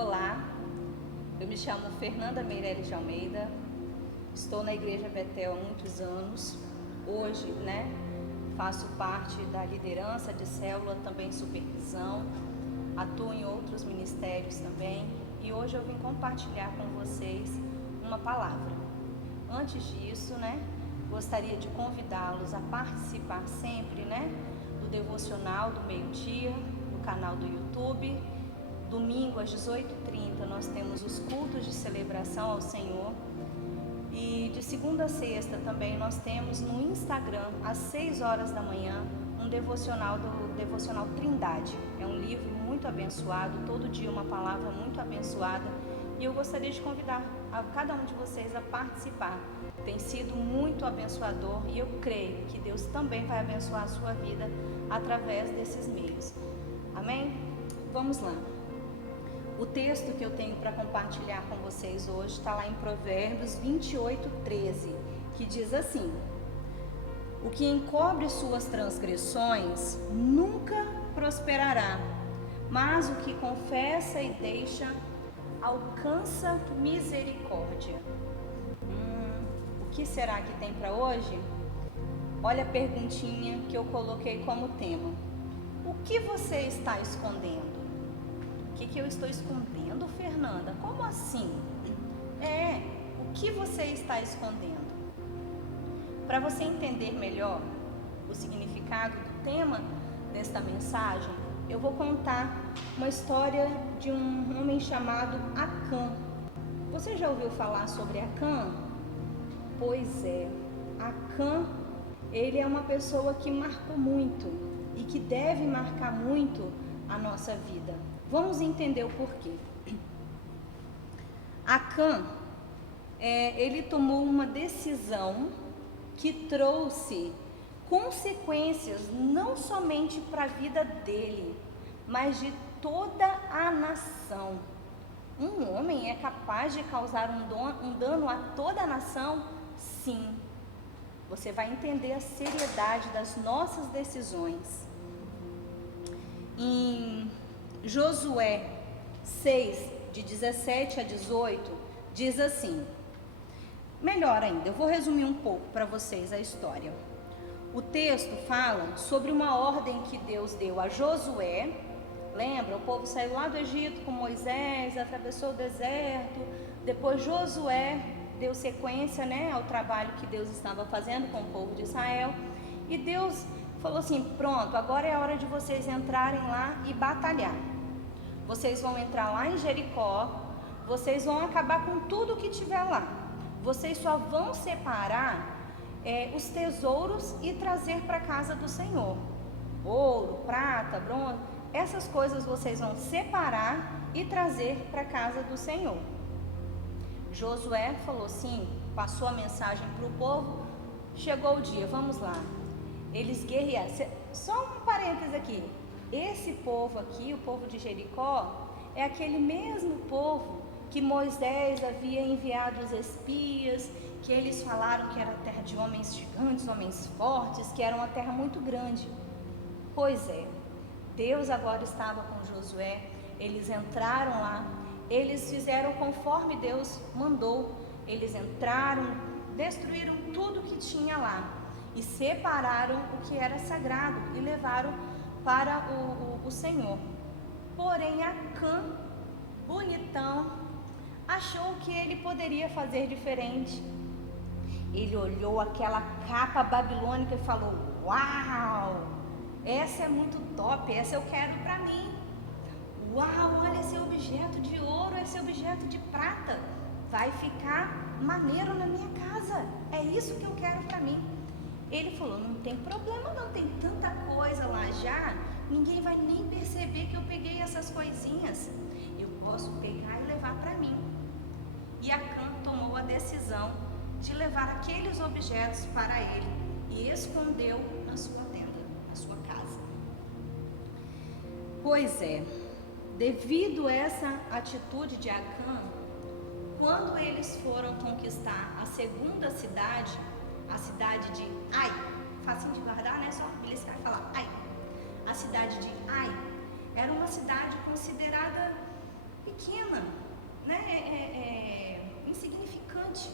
Olá, eu me chamo Fernanda Meirelles de Almeida, estou na Igreja Betel há muitos anos. Hoje, faço parte da liderança de célula, também supervisão, atuo em outros ministérios também e hoje eu vim compartilhar com vocês uma palavra. Antes disso, gostaria de convidá-los a participar sempre, do devocional do meio-dia, no canal do YouTube. Domingo às 18h30 nós temos os cultos de celebração ao Senhor. E de segunda a sexta também nós temos no Instagram, às 6 horas da manhã, um devocional do Devocional Trindade. É um livro muito abençoado, todo dia uma palavra muito abençoada. E eu gostaria de convidar a cada um de vocês a participar. Tem sido muito abençoador e eu creio que Deus também vai abençoar a sua vida através desses meios. Amém? Vamos lá. O texto que eu tenho para compartilhar com vocês hoje está lá em Provérbios 28:13, que diz assim: o que encobre suas transgressões nunca prosperará, mas o que confessa e deixa alcança misericórdia. O que será que tem para hoje? Olha a perguntinha que eu coloquei como tema. O que você está escondendo? O que eu estou escondendo, Fernanda? Como assim? O que você está escondendo? Para você entender melhor o significado do tema desta mensagem, eu vou contar uma história de um homem chamado Acã. Você já ouviu falar sobre Acã? Pois é, Acã, ele é uma pessoa que marcou muito e que deve marcar muito a nossa vida. Vamos entender o porquê. Acã, ele tomou uma decisão que trouxe consequências não somente para a vida dele, mas de toda a nação. Um homem é capaz de causar um dano a toda a nação? Sim. Você vai entender a seriedade das nossas decisões. Em Josué 6, de 17 a 18, diz assim. Melhor ainda, eu vou resumir um pouco para vocês a história. O texto fala sobre uma ordem que Deus deu a Josué. Lembra? O povo saiu lá do Egito com Moisés, atravessou o deserto. Depois Josué deu sequência, ao trabalho que Deus estava fazendo com o povo de Israel. E Deus falou assim: pronto, agora é a hora de vocês entrarem lá e batalhar. Vocês vão entrar lá em Jericó, vocês vão acabar com tudo que tiver lá. Vocês só vão separar os tesouros e trazer para a casa do Senhor. Ouro, prata, bronze, essas coisas vocês vão separar e trazer para a casa do Senhor. Josué falou sim, passou a mensagem para o povo. Chegou o dia, vamos lá. Eles guerrearam. Só um parênteses aqui. Esse povo aqui, o povo de Jericó, é aquele mesmo povo que Moisés havia enviado os espias, que eles falaram que era terra de homens gigantes, homens fortes, que era uma terra muito grande. Pois é, Deus agora estava com Josué, eles entraram lá, eles fizeram conforme Deus mandou, eles entraram, destruíram tudo que tinha lá e separaram o que era sagrado e levaram para o Senhor. Porém, Acã, bonitão, achou que ele poderia fazer diferente. Ele olhou aquela capa babilônica e falou: uau, essa é muito top, essa eu quero para mim. Uau, olha esse objeto de ouro, esse objeto de prata, vai ficar maneiro na minha casa, é isso que eu quero para mim. Ele falou: não tem problema não, tem tanta coisa lá já, ninguém vai nem perceber que eu peguei essas coisinhas, eu posso pegar e levar para mim. E Acã tomou a decisão de levar aqueles objetos para ele e escondeu na sua tenda, na sua casa. Pois é, devido a essa atitude de Acã, quando eles foram conquistar a segunda cidade, a cidade de Ai, facinho de guardar, só beliscar e falar Ai. A cidade de Ai era uma cidade considerada pequena, insignificante.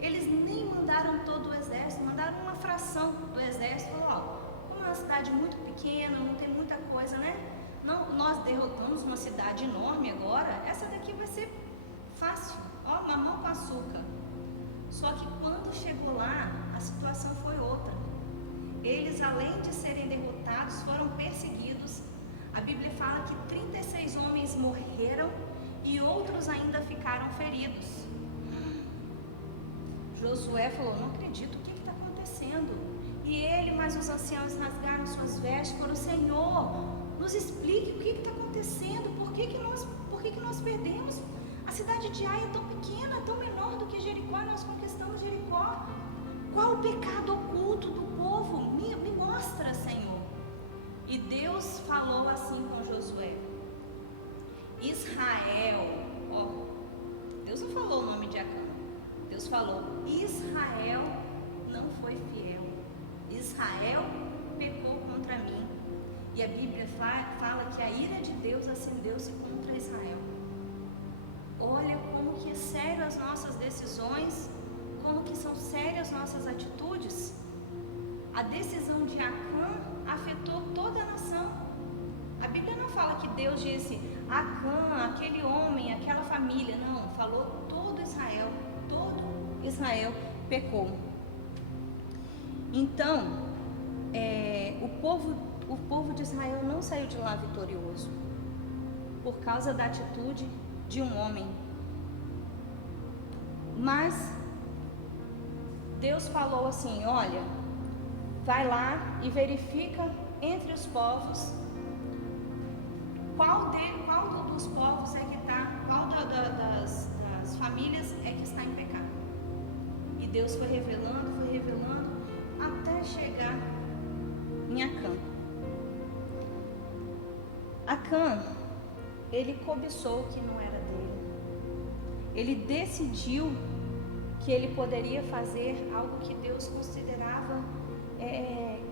Eles nem mandaram todo o exército, mandaram uma fração do exército. Falou, como é uma cidade muito pequena, não tem muita coisa, né? Não, nós derrotamos uma cidade enorme agora, essa daqui vai ser fácil, mamão com açúcar. Só que quando chegou lá, a situação foi outra. Eles, além de serem derrotados, foram perseguidos. A Bíblia fala que 36 homens morreram e outros ainda ficaram feridos. Josué falou, não acredito, o que está acontecendo? E ele, mas os anciãos rasgaram suas vestes, foram, Senhor, nos explique o que está acontecendo, por que nós perdemos? A cidade de Ai é tão pequena, tão menor do que Jericó, nós conquistamos Jericó. Qual o pecado oculto do povo? Me mostra, Senhor. E Deus falou assim com Josué, Israel, Deus não falou o nome de Acã, Deus falou, Israel não foi fiel, Israel pecou contra mim. E a Bíblia fala que a ira de Deus acendeu-se contra Israel. Olha como que é sério as nossas decisões, como que são sérias nossas atitudes. A decisão de Acã afetou toda a nação. A Bíblia não fala que Deus disse, Acã, aquele homem, aquela família. Não, falou todo Israel pecou. Então, o povo de Israel não saiu de lá vitorioso, por causa da atitude de um homem. Mas Deus falou assim, olha, vai lá e verifica entre os povos qual dos povos é que está, qual das famílias é que está em pecado. E Deus foi revelando, até chegar em Acã. Acã, ele cobiçou o que não era dele. Ele decidiu que ele poderia fazer algo que Deus considerava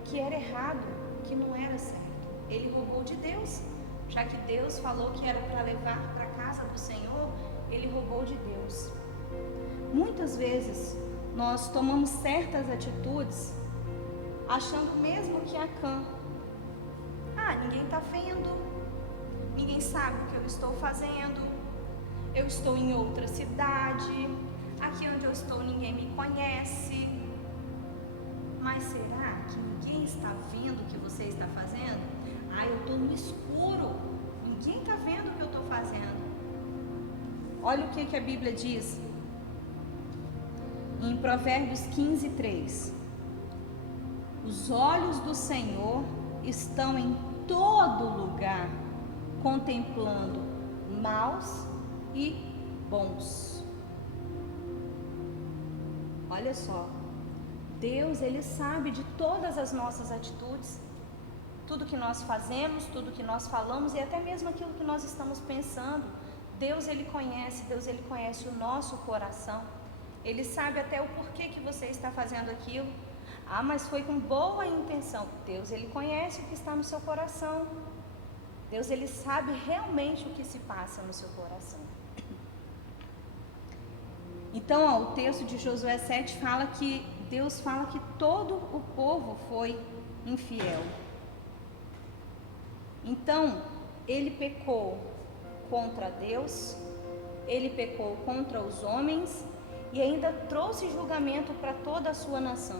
que era errado, que não era certo. Ele roubou de Deus, já que Deus falou que era para levar para a casa do Senhor, ele roubou de Deus. Muitas vezes nós tomamos certas atitudes achando mesmo que Acã, ninguém está vendo, ninguém sabe o que eu estou fazendo, eu estou em outra cidade, aqui onde eu estou ninguém me conhece. Mas será que ninguém está vendo o que você está fazendo? Eu estou no escuro, ninguém está vendo o que eu estou fazendo. Olha o que a Bíblia diz em Provérbios 15:3. Os olhos do Senhor estão em todo lugar, contemplando maus e bons. Olha só, Deus, Ele sabe de todas as nossas atitudes, tudo que nós fazemos, tudo que nós falamos e até mesmo aquilo que nós estamos pensando. Deus, Ele conhece o nosso coração. Ele sabe até o porquê que você está fazendo aquilo. Mas foi com boa intenção. Deus, Ele conhece o que está no seu coração. Deus, Ele sabe realmente o que se passa no seu coração. Então, o texto de Josué 7 fala que Deus fala que todo o povo foi infiel. Então, ele pecou contra Deus, ele pecou contra os homens e ainda trouxe julgamento para toda a sua nação.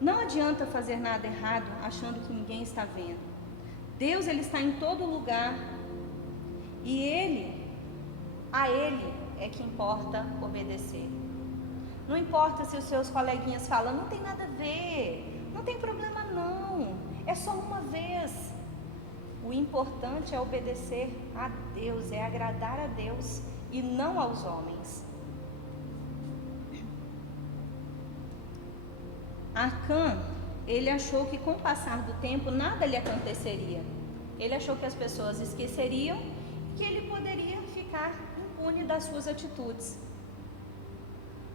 Não adianta fazer nada errado achando que ninguém está vendo. Deus, Ele está em todo lugar e a Ele é que importa obedecer. Não importa se os seus coleguinhas falam, não tem nada a ver, não tem problema não, é só uma vez. O importante é obedecer a Deus, é agradar a Deus e não aos homens. Acã, ele achou que com o passar do tempo nada lhe aconteceria. Ele achou que as pessoas esqueceriam e que ele poderia ficar impune das suas atitudes.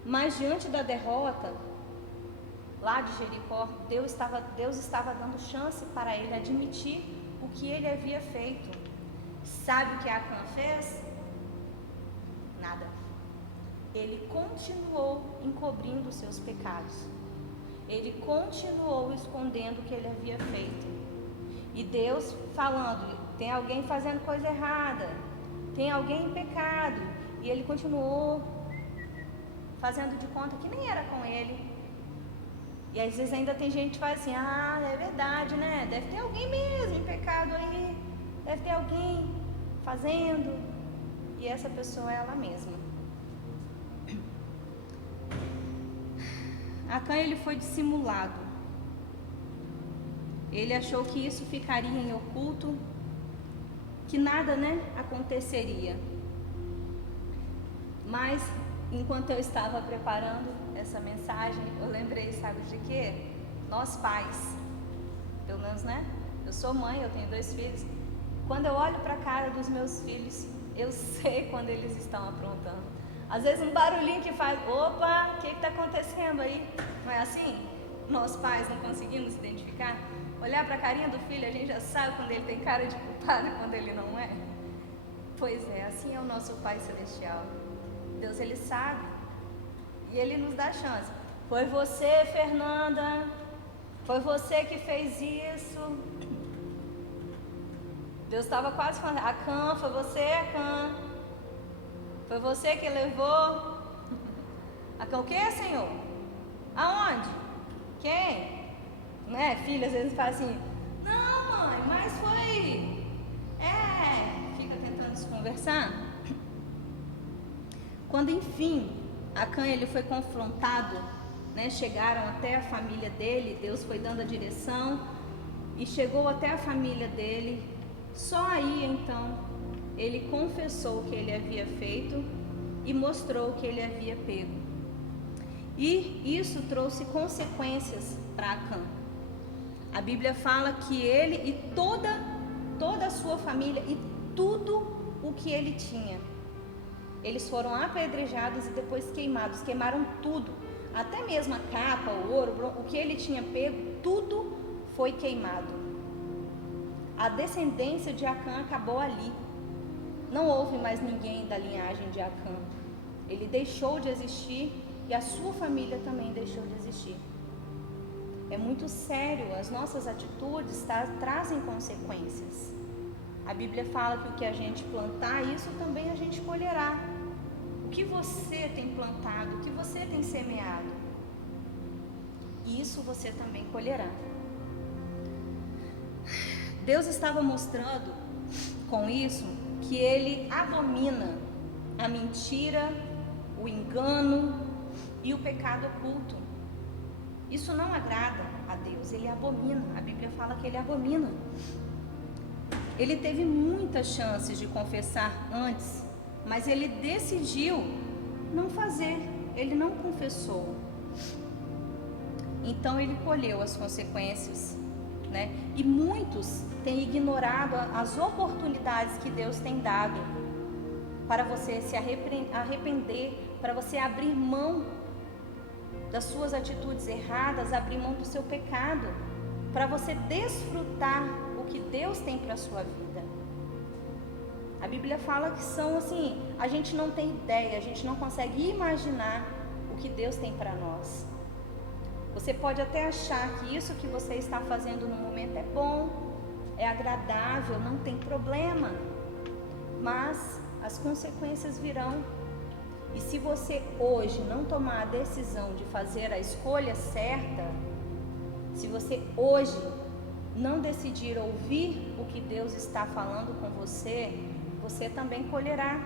Mas diante da derrota lá de Jericó, Deus estava dando chance para ele admitir o que ele havia feito. Sabe o que Acã fez? nada. Ele continuou encobrindo os seus pecados. Ele continuou escondendo o que ele havia feito. E Deus falando, tem alguém fazendo coisa errada, tem alguém em pecado. E ele continuou fazendo de conta que nem era com ele. E às vezes ainda tem gente que fala assim, é verdade, né? Deve ter alguém mesmo em pecado aí. Deve ter alguém fazendo. E essa pessoa é ela mesma. Acã, ele foi dissimulado. Ele achou que isso ficaria em oculto, que nada, né, aconteceria. Mas, enquanto eu estava preparando essa mensagem, eu lembrei, sabe de quê? Nós pais, pelo menos, né? Eu sou mãe, eu tenho 2 filhos. Quando eu olho para a cara dos meus filhos, eu sei quando eles estão aprontando. Às vezes um barulhinho que faz, opa, o que está acontecendo aí? Não é assim? Nós pais não conseguimos identificar? Olhar para a carinha do filho, a gente já sabe quando ele tem cara de culpado e quando ele não é. Pois é, assim é o nosso Pai Celestial. Deus, ele sabe. E ele nos dá chance. Foi você, Fernanda. Foi você que fez isso. Deus estava quase falando, Acã, foi você, Acã. Foi você que levou. Acã, o que, Senhor? Aonde? Quem? Né? Filho, às vezes fala assim, não, mãe, mas foi... fica tentando se conversar. Quando, enfim, Acã, ele foi confrontado, né? Chegaram até a família dele, Deus foi dando a direção e chegou até a família dele. Só aí, então, ele confessou o que ele havia feito e mostrou o que ele havia pego. E isso trouxe consequências para Acã. A Bíblia fala que ele e toda a sua família e tudo o que ele tinha, eles foram apedrejados e depois queimados. Queimaram tudo, até mesmo a capa, o ouro, o que ele tinha pego, tudo foi queimado. A descendência de Acã acabou ali. Não houve mais ninguém da linhagem de Acã. Ele deixou de existir e a sua família também deixou de existir. É muito sério, as nossas atitudes trazem consequências. A Bíblia fala que o que a gente plantar, isso também a gente colherá. O que você tem plantado, o que você tem semeado, isso você também colherá. Deus estava mostrando com isso que Ele abomina a mentira, o engano e o pecado oculto. Isso não agrada a Deus, Ele abomina. A Bíblia fala que Ele abomina. Ele teve muitas chances de confessar antes, mas ele decidiu não fazer, ele não confessou. Então ele colheu as consequências, né? E muitos têm ignorado as oportunidades que Deus tem dado para você se arrepender, para você abrir mão das suas atitudes erradas, abrir mão do seu pecado, para você desfrutar o que Deus tem para a sua vida. A Bíblia fala que são assim, a gente não tem ideia, a gente não consegue imaginar o que Deus tem para nós. Você pode até achar que isso que você está fazendo no momento é bom, é agradável, não tem problema, mas as consequências virão. E se você hoje não tomar a decisão de fazer a escolha certa, se você hoje não decidir ouvir o que Deus está falando com você, você também colherá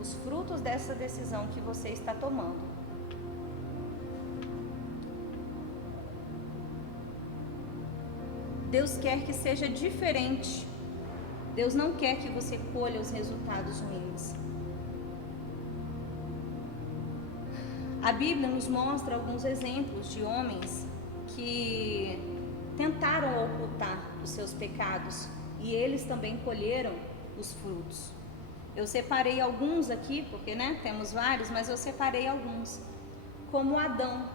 os frutos dessa decisão que você está tomando. Deus quer que seja diferente. Deus não quer que você colha os resultados ruins. A Bíblia nos mostra alguns exemplos de homens que tentaram ocultar os seus pecados e eles também colheram os frutos. Eu separei alguns aqui, porque temos vários, mas eu separei alguns. Como Adão.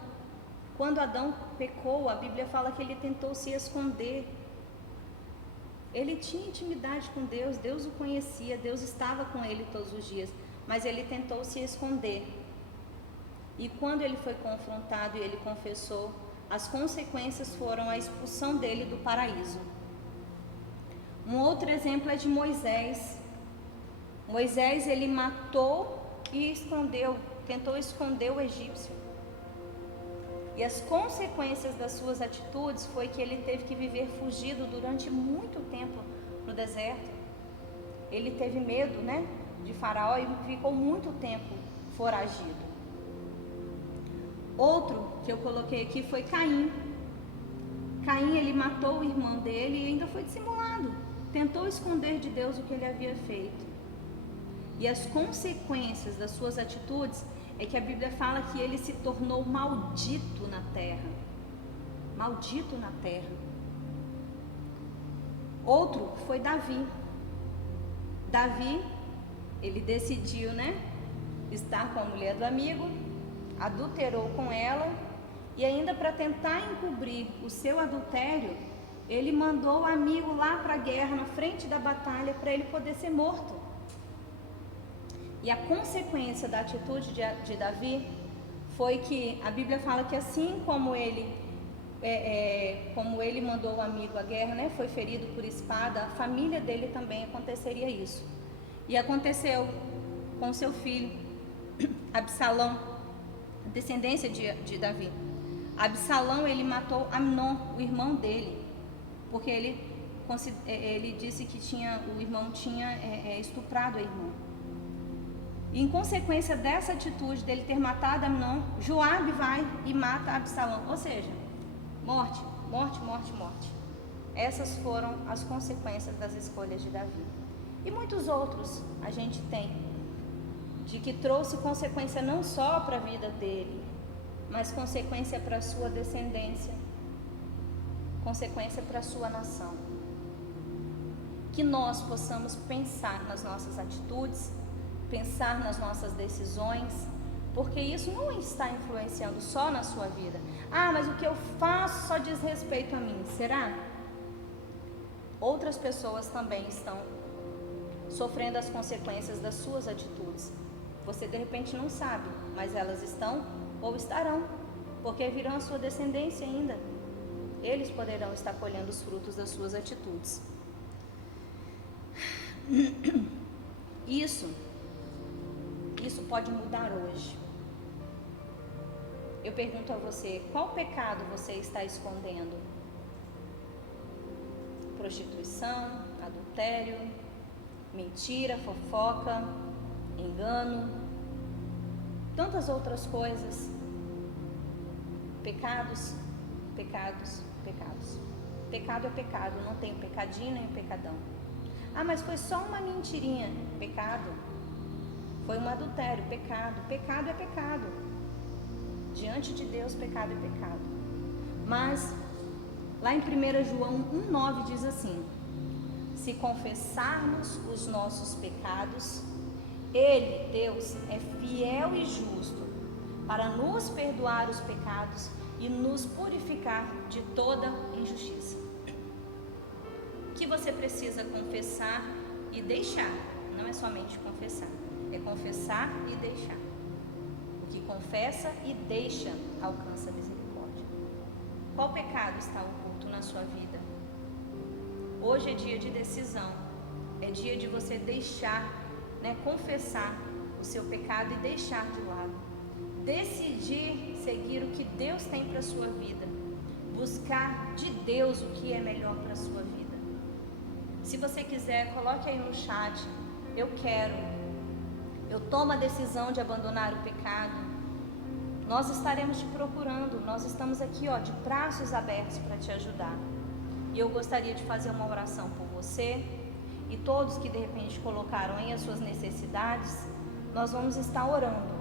Quando Adão pecou, a Bíblia fala que ele tentou se esconder. Ele tinha intimidade com Deus, Deus o conhecia, Deus estava com ele todos os dias. mas ele tentou se esconder. E quando ele foi confrontado e ele confessou, as consequências foram a expulsão dele do paraíso. Um outro exemplo é de Moisés. Moisés, ele matou e escondeu, tentou esconder o egípcio. E as consequências das suas atitudes foi que ele teve que viver fugido durante muito tempo no deserto. Ele teve medo, de Faraó e ficou muito tempo foragido. Outro que eu coloquei aqui foi Caim. Caim, ele matou o irmão dele e ainda foi dissimulado. Tentou esconder de Deus o que ele havia feito. E as consequências das suas atitudes é que a Bíblia fala que ele se tornou maldito na terra. Maldito na terra. Outro foi Davi. Davi, ele decidiu, estar com a mulher do amigo, adulterou com ela e ainda para tentar encobrir o seu adultério, ele mandou o amigo lá para a guerra, na frente da batalha, para ele poder ser morto. E a consequência da atitude de Davi foi que a Bíblia fala que assim como ele mandou o amigo à guerra, foi ferido por espada, a família dele também aconteceria isso. E aconteceu com seu filho, Absalão, descendência de Davi. Absalão, ele matou Amnon, o irmão dele, porque ele disse que o irmão tinha estuprado a irmã. E em consequência dessa atitude dele ter matado Amnon, Joabe vai e mata Absalão. Ou seja, morte, morte, morte, morte. Essas foram as consequências das escolhas de Davi. E muitos outros a gente tem, de que trouxe consequência não só para a vida dele, mas consequência para a sua descendência, consequência para a sua nação. Que nós possamos pensar nas nossas atitudes, pensar nas nossas decisões, porque isso não está influenciando só na sua vida. Ah, mas o que eu faço só diz respeito a mim. Será? Outras pessoas também estão sofrendo as consequências das suas atitudes. Você de repente não sabe, mas elas estão ou estarão, porque virão a sua descendência ainda. Eles poderão estar colhendo os frutos das suas atitudes. Isso pode mudar hoje. Eu pergunto a você, qual pecado você está escondendo? Prostituição, adultério, mentira, fofoca, engano, tantas outras coisas. Pecados, pecados, pecados. Pecado é pecado, não tem pecadinho nem pecadão. Ah, mas foi só uma mentirinha. Pecado. Foi um adultério. Pecado. Pecado é pecado. Diante de Deus, pecado é pecado. Mas, lá em 1 João 1,9 diz assim: se confessarmos os nossos pecados, Ele, Deus, é fiel e justo para nos perdoar os pecados e nos purificar de toda injustiça. O que você precisa confessar e deixar? Não é somente confessar, é confessar e deixar. O que confessa e deixa alcança a misericórdia. Qual pecado está oculto na sua vida? Hoje é dia de decisão, é dia de você deixar, confessar o seu pecado e deixar de lado. Decidir seguir o que Deus tem para a sua vida, buscar de Deus o que é melhor para a sua vida. Se você quiser, coloque aí no chat: eu tomo a decisão de abandonar o pecado. Nós estaremos te procurando, nós estamos aqui de braços abertos para te ajudar. E eu gostaria de fazer uma oração por você e todos que de repente colocaram aí as suas necessidades. Nós vamos estar orando.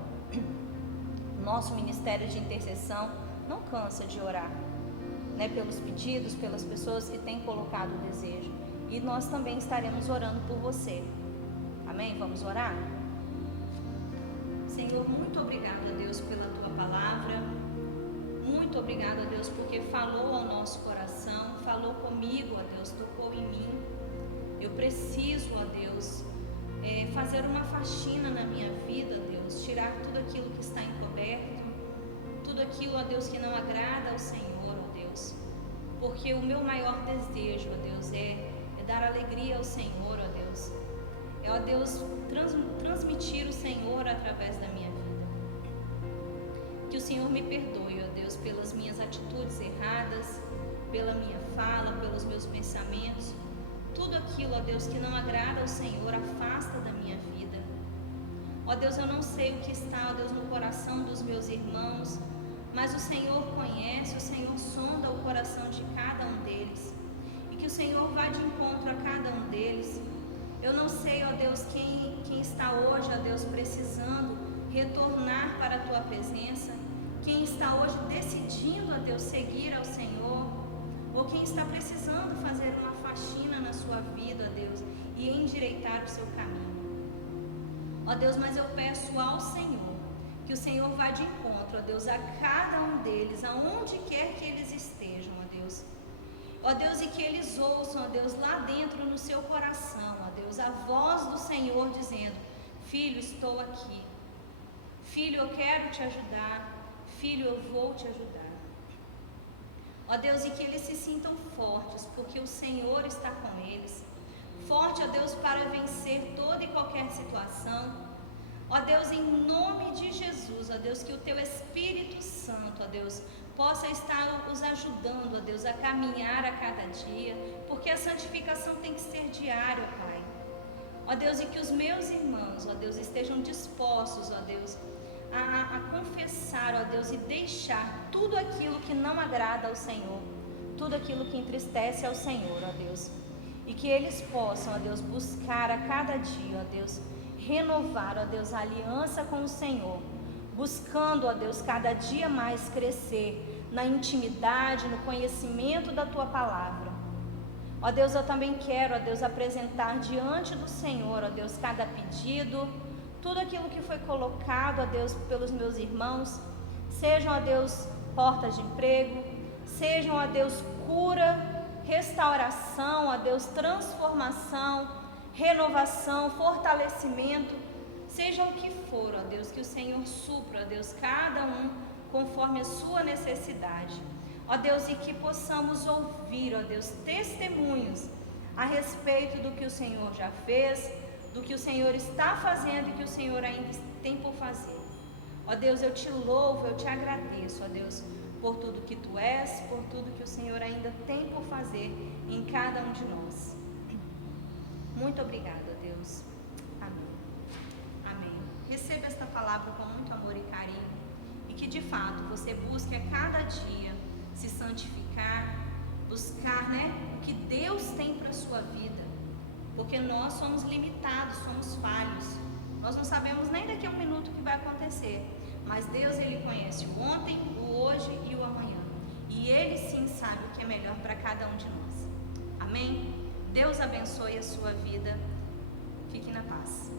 Nosso ministério de intercessão não cansa de orar, pelos pedidos, pelas pessoas que têm colocado o desejo. E nós também estaremos orando por você. Amém? Vamos orar? Senhor, muito obrigada, Deus, pela Tua palavra. Muito obrigada, Deus, porque falou ao nosso coração, falou comigo, ó Deus, tocou em mim. Eu preciso, ó Deus, fazer uma faxina na minha vida, Deus, tirar tudo aquilo que está encoberto, tudo aquilo, ó Deus, que não agrada ao Senhor, ó Deus, porque o meu maior desejo, ó Deus, é dar alegria ao Senhor, ó Deus, ó Deus, transmitir o Senhor através da minha vida. Que o Senhor me perdoe, ó Deus, pelas minhas atitudes erradas, pela minha fala, pelos meus pensamentos, tudo aquilo, ó Deus, que não agrada ao Senhor, afasta da minha vida. Ó Deus, eu não sei o que está, ó Deus, no coração dos meus irmãos, mas o Senhor conhece, o Senhor sonda o coração de cada um deles, e que o Senhor vá de encontro a cada um deles. Eu não sei, ó Deus, quem está hoje, ó Deus, precisando retornar para a Tua presença, quem está hoje decidindo, ó Deus, seguir ao Senhor, ou quem está precisando fazer uma faxina na sua vida, ó Deus, e endireitar o seu caminho. Ó Deus, mas eu peço ao Senhor, que o Senhor vá de encontro, ó Deus, a cada um deles, aonde quer que eles estejam, ó Deus. Ó Deus, e que eles ouçam, ó Deus, lá dentro no seu coração, ó Deus, a voz do Senhor dizendo: filho, estou aqui. Filho, eu quero te ajudar. Filho, eu vou te ajudar. Ó Deus, e que eles se sintam fortes, porque o Senhor está com eles. Forte, ó Deus, para vencer toda e qualquer situação. Ó Deus, em nome de Jesus, ó Deus, que o Teu Espírito Santo, ó Deus, possa estar os ajudando, ó Deus, a caminhar a cada dia, porque a santificação tem que ser diária, ó Pai. Ó Deus, e que os meus irmãos, ó Deus, estejam dispostos, ó Deus, a confessar, ó Deus, e deixar tudo aquilo que não agrada ao Senhor, tudo aquilo que entristece ao Senhor, ó Deus, e que eles possam, ó Deus, buscar a cada dia, ó Deus, renovar, ó Deus, a aliança com o Senhor, buscando, ó Deus, cada dia mais crescer na intimidade, no conhecimento da Tua palavra. Ó Deus, eu também quero, ó Deus, apresentar diante do Senhor, ó Deus, cada pedido, tudo aquilo que foi colocado, ó Deus, pelos meus irmãos, sejam, ó Deus, portas de emprego, sejam, ó Deus, cura, restauração, ó Deus, transformação, renovação, fortalecimento, seja o que for, ó Deus, que o Senhor supra, ó Deus, cada um conforme a sua necessidade, ó Deus, e que possamos ouvir, ó Deus, testemunhos a respeito do que o Senhor já fez, do que o Senhor está fazendo e que o Senhor ainda tem por fazer. Ó Deus, eu te louvo, eu te agradeço, ó Deus, por tudo que Tu és, por tudo que o Senhor ainda tem por fazer em cada um de nós. Muito obrigada, Deus. Amém. Amém. Receba esta palavra com muito amor e carinho e que de fato você busque a cada dia se santificar, buscar, o que Deus tem para a sua vida, porque nós somos limitados, somos falhos, nós não sabemos nem daqui a um minuto o que vai acontecer, mas Deus, Ele conhece o ontem, o hoje e o amanhã, e Ele sim sabe o que é melhor para cada um de nós. Amém? Deus abençoe a sua vida. Fique na paz.